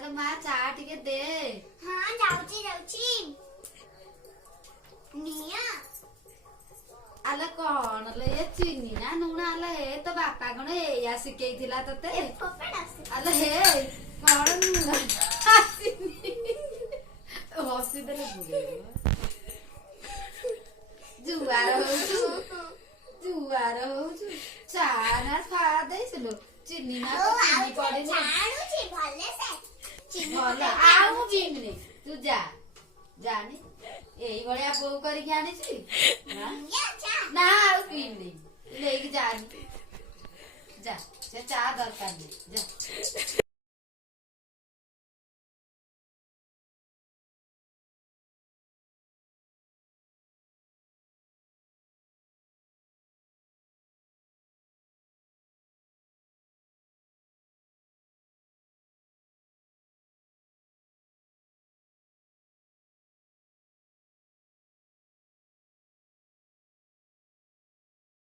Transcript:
ଆଲୋ ମା ଚା ଟିକେ ଦେ। ହଁ ଯାଉଛି ଯାଉଛି ନିଆ। ଆଲୋ କଣ ଲୋ ଏ ଚିନି ନା ଲୁଣ ଆଲୋ ହେ ତୋ ବାପା କଣ ଏଇଆ ଶିଖେଇଥିଲା ତତେ? ଆଲୋ ହେ କଣ ଲୁଣ ଆସିନି ହସିଦେଲେ ବୁଲେଇବ। ଜୁଆର ହଉଛୁ ଚା ନା ଖା ଦେଇଥିଲୁ ଚିନି ନା ଚିନି ପଡିନି ଭଲ ଆଉ ମୁଁ ପିଇବିନି ତୁ ଯା ଜାନି ଏଇଭଳିଆ ବୋଉ କରିକି ଆଣିଛି ନା ଆଉ ପିଇବିନି ନେଇକି ଯାନି ଯା ସେ ଚା ଦରକାର ନାହିଁ ଯା।